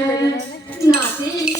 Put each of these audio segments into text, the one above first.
Název.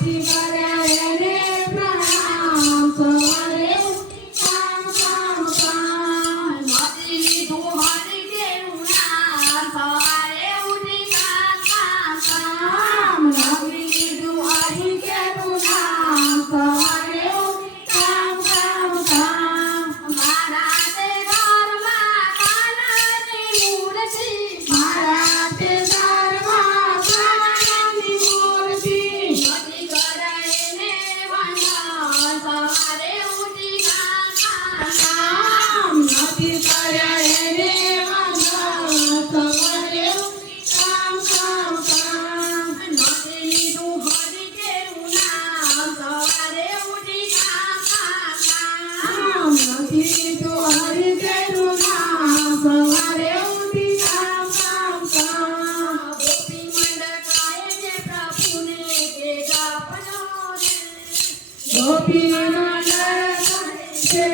Happy birthday. ઉઠી તમારી કરુણા સવારે ઉઠી કામ કામ કામ ગોપી મંડકાય ને પ્રભુને કે ગાપનો રે ગોપી મંડકાય છે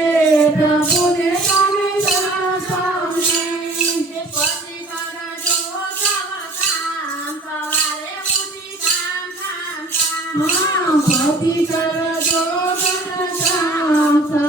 પ્રભુને કામે કામ કામ ને પતિ કરજો કામ કામ સવારે ઉઠી કામ કામ કામ હા પતિ કરજો કામ કામ